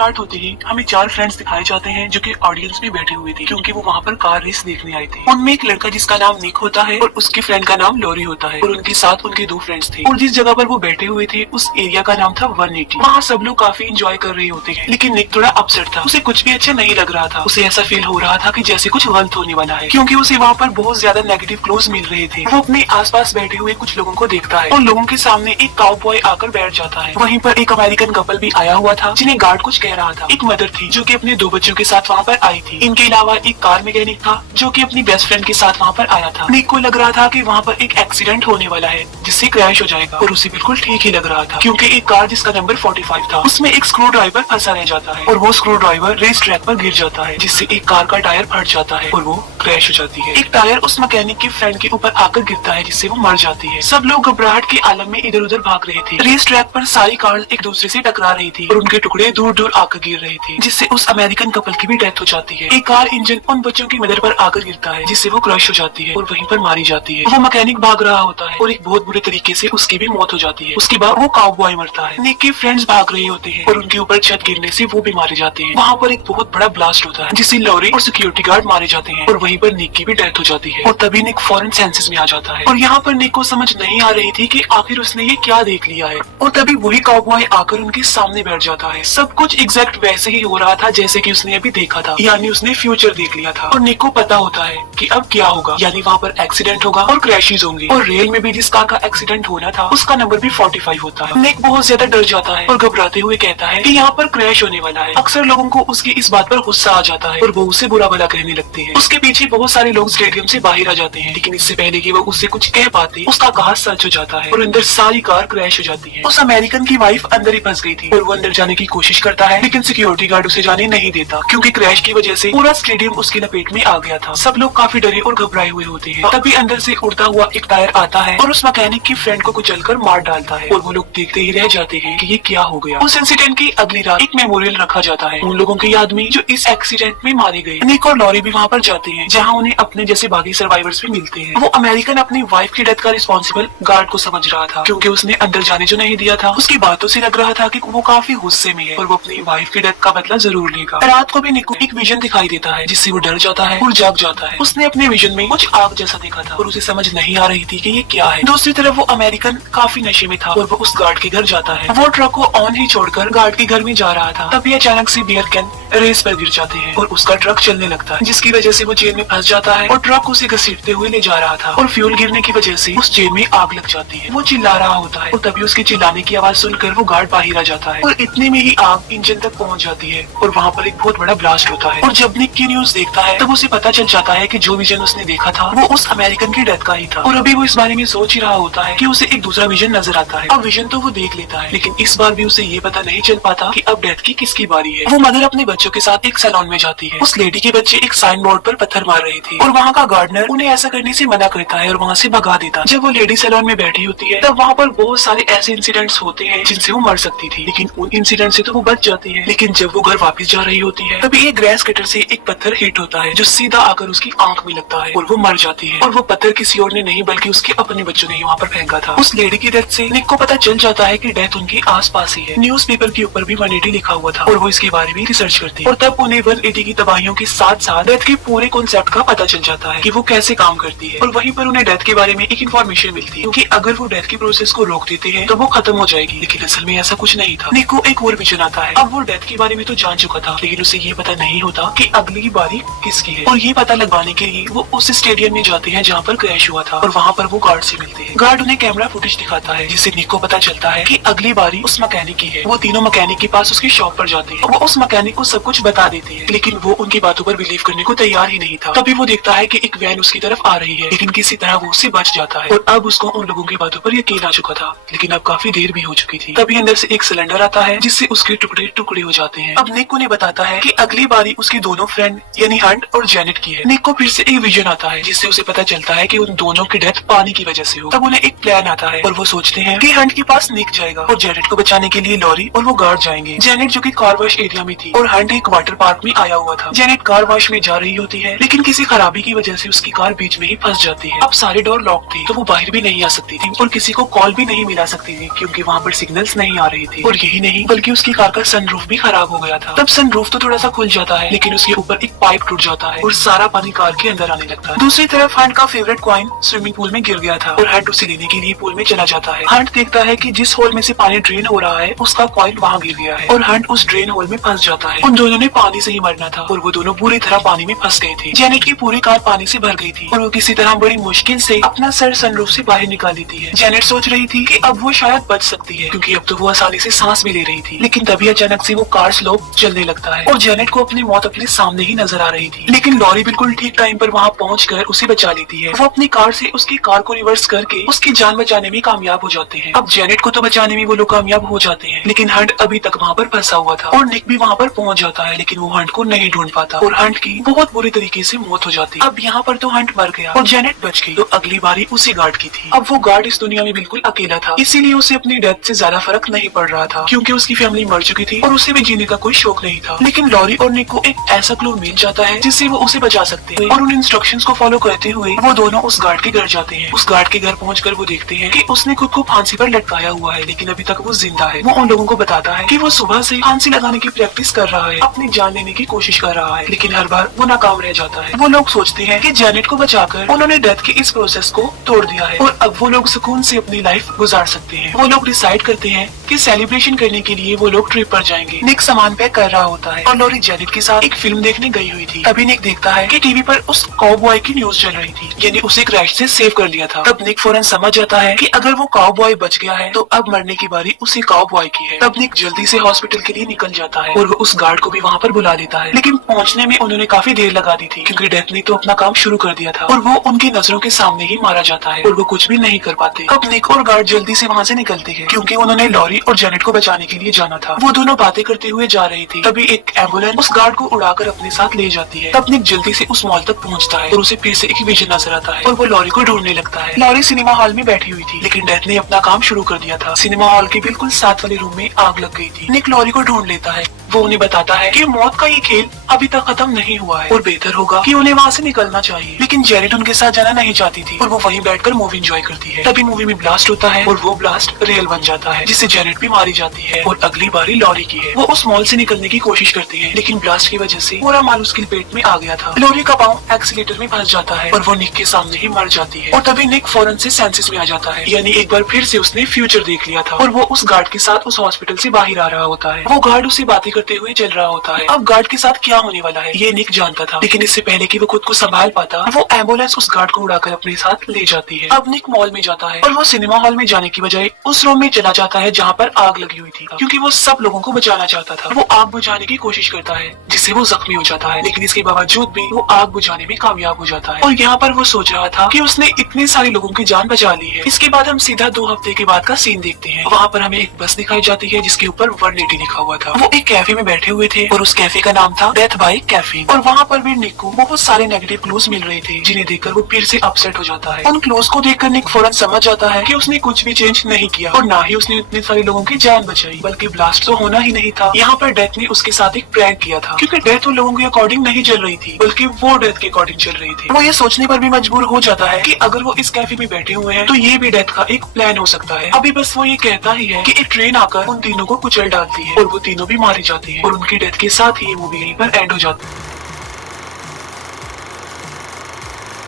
Start होते ही हमें 4 friends दिखाए जाते हैं जो कि ऑडियंस में बैठे हुए थे, क्योंकि वो वहाँ पर कार रेस देखने आए थे। उनमें एक लड़का जिसका नाम निक होता है और उसके फ्रेंड का नाम लॉरी होता है और उनके साथ उनके 2 फ्रेंड्स थे। और जिस जगह पर वो बैठे हुए थे उस एरिया का नाम था 180। वहाँ सब लोग काफी इंजॉय कर रहे होते हैं, लेकिन निक थोड़ा अपसेट था। उसे कुछ भी अच्छा नहीं लग रहा था। उसे ऐसा फील हो रहा था कि जैसे कुछ गलत होने वाला है, क्योंकि उसे वहाँ पर बहुत ज्यादा नेगेटिव क्लोज मिल रहे थे। वो अपने आसपास बैठे हुए कुछ लोगों को देखता है और लोगों के सामने एक काउबॉय आकर बैठ जाता है। वहीं पर एक अमेरिकन कपल भी आया हुआ था जिन्हें गार्ड कुछ कह रहा था। एक मदर थी जो कि अपने 2 बच्चों के साथ वहाँ पर आई थी। इनके अलावा एक कार मैकेनिक था जो कि अपनी बेस्ट फ्रेंड के साथ वहाँ पर आया था। निक को लग रहा था कि वहाँ पर एक एक्सीडेंट होने वाला है जिससे क्रैश हो जाएगा, और उसे बिल्कुल ठीक ही लग रहा था, क्योंकि एक कार जिसका नंबर 45 था उसमें एक स्क्रू ड्राइवर फंसा रह जाता है और वो स्क्रू ड्राइवर रेस ट्रैक पर गिर जाता है, जिससे एक कार का टायर फट जाता है और वो क्रैश हो जाती है। एक टायर उस मैकेनिक के फ्रेंड के ऊपर आकर गिरता है जिससे वो मर जाती है। सब लोग घबराहट के आलम में इधर उधर भाग रहे थे। रेस ट्रैक पर सारी कार एक दूसरे से टकरा रही थी और उनके टुकड़े दूर दूर आकर गिर रहे थे, जिससे उस अमेरिकन कपल की भी डेथ हो जाती है। एक कार इंजन उन बच्चों की मदर पर आकर गिरता है जिससे वो क्रश हो जाती है और वहीं पर मारी जाती है। वो मैकेनिक भाग रहा होता है और एक बहुत बुरे तरीके से उसकी भी मौत हो जाती है। उसके बाद वो काउबॉय मरता है। निक के फ्रेंड्स भाग रहे होते हैं और उनके ऊपर छत गिरने से वो भी मारे जाते हैं। वहाँ पर एक बहुत बड़ा ब्लास्ट होता है जिससे लॉरी और सिक्योरिटी गार्ड मारे जाते हैं और वहीं पर निक की भी डेथ हो जाती है। और तभी निक फौरन सेंसेस में आ जाता है और यहाँ पर निक को समझ नहीं आ रही थी कि आखिर उसने ये क्या देख लिया है। और तभी वही काउबॉय आकर उनके सामने बैठ जाता है। सब कुछ एग्जैक्ट वैसे ही हो रहा था जैसे कि उसने अभी देखा था, यानी उसने फ्यूचर देख लिया था। और निक को पता होता है कि अब क्या होगा, यानी वहाँ पर एक्सीडेंट होगा और क्रैशेस होंगे। और रेल में भी जिस कार का एक्सीडेंट होना था उसका नंबर भी 45 होता है। निक बहुत ज्यादा डर जाता है और घबराते हुए कहता है कि यहाँ पर क्रैश होने वाला है। अक्सर लोगों को उसकी इस बात पर गुस्सा आ जाता है और वो उसे बुरा भला कहने लगते हैं। उसके पीछे बहुत सारे लोग स्टेडियम से बाहर आ जाते हैं, लेकिन इससे पहले कि वो उससे कुछ कह पाते उसका कहा सच हो जाता है और अंदर सारी कार क्रैश हो जाती है। उस अमेरिकन की वाइफ अंदर ही फंस गई थी और वो अंदर जाने की कोशिश करता है, लेकिन सिक्योरिटी गार्ड उसे जाने नहीं देता, क्योंकि क्रैश की वजह से पूरा स्टेडियम उसकी लपेट में आ गया था। सब लोग काफी डरे और घबराए हुए होते हैं। तभी अंदर से उड़ता हुआ एक टायर आता है और उस मैकेनिक की फ्रेंड को कुचलकर मार डालता है और वो लोग देखते ही रह जाते हैं कि ये क्या हो गया। उस इंसिडेंट की अगली रात एक मेमोरियल रखा जाता है उन लोगों की याद में जो इस एक्सीडेंट में मारे गए। निक और लॉरी भी वहाँ पर जाते हैं, जहाँ उन्हें अपने जैसे बाकी सर्वाइवर्स भी मिलते हैं। वो अमेरिकन अपनी वाइफ की डेथ का रिस्पॉन्सिबल गार्ड को समझ रहा था, क्योंकि उसने अंदर जाने जो नहीं दिया था। उसकी बातों से लग रहा था कि वो काफी गुस्से में है और वो अपनी वाइफ की डेथ का बदला जरूर लेगा। रात को भी निक को एक विजन दिखाई देता है जिससे वो डर जाता है और जाग जाता है। उसने अपने विजन में कुछ आग जैसा देखा था और उसे समझ नहीं आ रही थी कि ये क्या है। दूसरी तरफ वो अमेरिकन काफी नशे में था और वो उस गार्ड के घर जाता है। वो ट्रक को ऑन ही छोड़कर गार्ड के घर में जा रहा था, तभी अचानक से बियर कैन रेस पर गिर जाते हैं और उसका ट्रक चलने लगता है, जिसकी वजह से वो जेल में फंस जाता है और ट्रक उसे घसीटते हुए ले जा रहा था और फ्यूल गिरने की वजह से उस जेल में आग लग जाती है। वो चिल्ला रहा होता है और तभी उसके चिल्लाने की आवाज सुनकर वो गार्ड बाहर आ जाता है और इतने में ही आग इंजन तक पहुंच जाती है और वहाँ पर एक बहुत बड़ा ब्लास्ट होता है। और जब निक की न्यूज देखता है तब उसे पता चल जाता है कि जो विजन उसने देखा था वो उस अमेरिकन की डेथ का ही था। और अभी वो इस बारे में सोच ही रहा होता है कि उसे एक दूसरा विजन नजर आता है। अब विजन तो वो देख लेता है, लेकिन इस बार भी उसे ये पता नहीं चल पाता कि अब डेथ की किसकी बारी है। वो मदर अपने बच्चों के साथ एक सैलून में जाती है। उस लेडी के बच्चे एक साइन बोर्ड पर पत्थर मार रहे थे और वहाँ का गार्डनर उन्हें ऐसा करने से मना करता है और वहाँ से भगा देता है। जब वो लेडी सैलून में बैठी होती है तब वहाँ पर बहुत सारे ऐसे इंसिडेंट्स होते हैं जिनसे वो मर सकती थी, लेकिन उन इंसिडेंट से तो वो बच जाती है। लेकिन जब वो घर वापस जा रही होती है तभी एक ग्रेस कटर से एक पत्थर हिट होता है जो सीधा आकर उसकी आंख में लगता है और वो मर जाती है। और वो पत्थर किसी और ने नहीं बल्कि उसके अपने बच्चों ने ही वहाँ पर फेंका था। उस लेडी की डेथ से निक को पता चल जाता है कि डेथ उनके आसपास ही है। न्यूज़पेपर के ऊपर भी 180 लिखा हुआ था और वो इसके बारे में रिसर्च करती है और तब उन्हें 180 की तबाहियों के साथ साथ डेथ के पूरे कॉन्सेप्ट का पता चल जाता है कि वो कैसे काम करती है। और वहीं पर उन्हें डेथ के बारे में एक इन्फॉर्मेशन मिलती है, क्योंकि अगर वो डेथ के प्रोसेस को रोक देते हैं तो वो खत्म हो जाएगी, लेकिन असल में ऐसा कुछ नहीं था। निक को एक और विजन आता है। अब वो डेथ के बारे में तो जान चुका था, लेकिन उसे ये पता नहीं होता कि अगली बारी किसकी है। और ये पता लगवाने के लिए वो उस स्टेडियम में जाते हैं जहाँ पर क्रैश हुआ था और वहाँ पर वो गार्ड से मिलते हैं। गार्ड उन्हें कैमरा फुटेज दिखाता है जिससे निक को पता चलता है कि अगली बारी उस मैकेनिक की है। वो तीनों मैकेनिक के पास उसकी शॉप पर जाते हैं और वो उस मैकेनिक को सब कुछ बता देते हैं, लेकिन वो उनकी बातों पर बिलीव करने को तैयार ही नहीं था। तभी वो देखता है कि एक वैन उसकी तरफ आ रही है, लेकिन किसी तरह वो उससे बच जाता है और अब उसको उन लोगों की बातों पर यकीन आ चुका था, लेकिन अब काफी देर भी हो चुकी थी। तभी अंदर से एक सिलेंडर आता है जिससे उसके टुकड़े टुकड़े हो जाते हैं। अब निक उन्हें बताता है कि अगली बारी उसकी दोनों फ्रेंड यानी हंट और जेनेट की है। निक को फिर से एक विजन आता है जिससे उसे पता चलता है कि उन दोनों की डेथ पानी की वजह से हो। तब उन्हें एक प्लान आता है और वो सोचते हैं कि हंट के पास निक जाएगा और जेनेट को बचाने के लिए लॉरी और वो गार्ड जाएंगे। जेनेट जो कि कार वॉश एरिया में थी और हंट एक वाटर पार्क में आया हुआ था। जेनेट कार वॉश में जा रही होती है, लेकिन किसी खराबी की वजह से उसकी कार बीच में ही फंस जाती है। अब सारे डोर लॉक थे तो वो बाहर भी नहीं आ सकती थी और किसी को कॉल भी नहीं मिला सकती थी, क्योंकि वहाँ पर सिग्नल्स नहीं आ रही थी। और यही नहीं बल्कि उसकी कार का सन सनरूफ भी खराब हो गया था। तब सनरूफ तो थोड़ा सा खुल जाता है, लेकिन उसके ऊपर एक पाइप टूट जाता है और सारा पानी कार के अंदर आने लगता है। दूसरी तरफ हंट का फेवरेट कॉइन स्विमिंग पूल में गिर गया था और हंट उसे लेने के लिए पूल में चला जाता है। हंट देखता है कि जिस होल में से पानी ड्रेन हो रहा है उसका कॉइन वहाँ गिर गया है और हंट उस ड्रेन होल में फंस जाता है। उन दोनों ने पानी से ही मरना था और वो दोनों बुरी तरह पानी में फंस गए थे। जेनेट की पूरी कार पानी से भर गई थी और वो किसी तरह बड़ी मुश्किल से अपना सर सनरूफ से बाहर निकाल लेती है। जेनेट सोच रही थी कि अब वो शायद बच सकती है, क्योंकि अब तो वो आसानी से सांस भी ले रही थी। लेकिन तभी अचानक से वो कार स्लोप चलने लगता है और जेनेट को अपनी मौत अपने सामने ही नजर आ रही थी। लेकिन लॉरी बिल्कुल ठीक टाइम पर वहाँ पहुँचकर उसे बचा लेती है। वो अपनी कार से उसकी कार को रिवर्स करके उसकी जान बचाने में कामयाब हो जाते हैं। अब जेनेट को तो बचाने में वो लोग कामयाब हो जाते हैं, लेकिन हंट अभी तक वहाँ पर फंसा हुआ था और निक भी वहाँ पर पहुँच जाता है, लेकिन वो हंट को नहीं ढूंढ पाता और हंट की बहुत बुरी तरीके से मौत हो जाती है। अब यहाँ पर तो हंट मर गया और जेनेट बच गई। तो अगली बारी उसी गार्ड की थी। अब वो गार्ड इस दुनिया में बिल्कुल अकेला था, इसीलिए उसे अपनी डेथ से ज्यादा फर्क नहीं पड़ रहा था, क्योंकि उसकी फैमिली मर चुकी थी और उसे भी जीने का कोई शौक नहीं था। लेकिन लॉरी और निक को एक ऐसा क्लू मिल जाता है जिससे वो उसे बचा सकते हैं और उन इंस्ट्रक्शंस को फॉलो करते हुए वो दोनों उस गार्ड के घर जाते हैं। उस गार्ड के घर पहुंचकर वो देखते हैं कि उसने खुद को फांसी पर लटकाया हुआ है, लेकिन अभी तक वो जिंदा है। वो उन लोगों को बताता है कि वो सुबह से फांसी लगाने की प्रैक्टिस कर रहा है, अपनी जान लेने की कोशिश कर रहा है, लेकिन हर बार वो नाकाम रह जाता है। वो लोग सोचते हैं कि जेनेट को बचाकर उन्होंने डेथ के इस प्रोसेस को तोड़ दिया है और अब वो लोग सुकून से अपनी लाइफ गुजार सकते हैं। वो लोग डिसाइड करते हैं कि सेलिब्रेशन करने के लिए वो लोग ट्रिप पर जाएंगे। निक सामान पैक कर रहा होता है और लॉरी जेनेट के साथ एक फिल्म देखने गई हुई थी। तभी निक देखता है कि टीवी पर उस काउबॉय की न्यूज चल रही थी, यानी उसे क्रैश से सेव कर लिया था। तब निक फौरन समझ जाता है कि अगर वो काउबॉय बच गया है तो अब मरने की बारी उसी काउबॉय की है। तब निक जल्दी से हॉस्पिटल के लिए निकल जाता है और वो उस गार्ड को भी वहाँ पर बुला लेता है, लेकिन पहुँचने में उन्होंने काफी देर लगा दी थी, क्योंकि डेथ ने तो अपना काम शुरू कर दिया था और वो उनकी नजरों के सामने ही मारा जाता है और वो कुछ भी नहीं कर पाते। अब निक और गार्ड जल्दी से वहाँ से निकलते हैं, क्योंकि उन्होंने लॉरी और जेनेट को बचाने के लिए जाना था। वो दोनों बातें करते हुए जा रही थी। तभी एक एम्बुलेंस उस गार्ड को उड़ाकर अपने साथ ले जाती है। तब निक जल्दी से उस मॉल तक पहुँचता है और उसे फिर से एक विजन नजर आता है और वो लॉरी को ढूंढने लगता है। लॉरी सिनेमा हॉल में बैठी हुई थी, लेकिन डेथ ने अपना काम शुरू कर दिया था। सिनेमा हॉल के बिल्कुल साथ वाले रूम में आग लग गई थी। निक लॉरी को ढूंढ लेता है। वो उन्हें बताता है कि मौत का ये खेल अभी तक खत्म नहीं हुआ है और बेहतर होगा कि उन्हें वहाँ से निकलना चाहिए। लेकिन जेनेट उनके साथ जाना नहीं चाहती थी और वो वहीं बैठकर मूवी एंजॉय करती है। तभी मूवी में ब्लास्ट होता है और वो ब्लास्ट रियल बन जाता है, जिससे जेनेट भी मारी जाती है और अगली बारी लॉरी की है। वो उस मॉल से निकलने की कोशिश करती है, लेकिन ब्लास्ट की वजह से पूरा माल उसके पेट में आ गया था। लॉरी का पाँव एक्सीलेटर में फंस जाता है और वो निक के सामने ही मर जाती है। और तभी निक फौरन से सेंसेस में आ जाता है, यानी एक बार फिर से उसने फ्यूचर देख लिया था और वो उस गार्ड के साथ उस हॉस्पिटल से बाहर आ रहा होता है। वो गार्ड उसे बातें करते हुए चल रहा होता है। अब गार्ड के साथ क्या होने वाला है ये निक जानता था, लेकिन इससे पहले कि वो खुद को संभाल पाता, वो एम्बुलेंस उस गार्ड को उड़ाकर अपने साथ ले जाती है। अब निक मॉल में जाता है और वो सिनेमा हॉल में जाने की बजाय उस रूम में चला जाता है जहाँ पर आग लगी हुई थी, क्योंकि वो सब लोगों को बचाना चाहता था। वो आग बुझाने की कोशिश करता है, जिससे वो जख्मी हो जाता है, लेकिन इसके बावजूद भी वो आग बुझाने में कामयाब हो जाता है। और यहाँ पर वो सोच रहा था कि उसने इतने सारे लोगों की जान बचा ली है। इसके बाद हम सीधा 2 हफ्ते के बाद का सीन देखते हैं। वहाँ पर हमें एक बस दिखाई जाती है जिसके ऊपर 180 लिखा हुआ था। वो एक कैफे में बैठे हुए थे और उस कैफे का नाम था डेथ बाय कैफे। और वहाँ पर भी निक को बहुत सारे नेगेटिव क्लूज मिल रहे थे, जिन्हें देखकर वो फिर से अपसेट हो जाता है। उन क्लूज को देखकर निक फौरन समझ जाता है कि उसने कुछ भी चेंज नहीं किया और ना ही उसने इतने सारे लोगों की जान बचाई, बल्कि ब्लास्ट तो होना ही नहीं था। यहाँ पर डेथ ने उसके साथ एक प्रैंक किया था, क्योंकि डेथ उन लोगों के अकॉर्डिंग नहीं चल रही थी, बल्कि वो डेथ के अकॉर्डिंग चल रही थी। वो ये सोचने पर भी मजबूर हो जाता है कि अगर वो इस कैफे में बैठे हुए हैं तो ये भी डेथ का एक प्लान हो सकता है। अभी बस वो ये कहता ही है कि एक ट्रेन आकर उन तीनों को कुचल डालती है और वो तीनों भी मारी जाती है और उनकी डेथ के साथ ही मूवी यहीं पर एंड हो जाती है।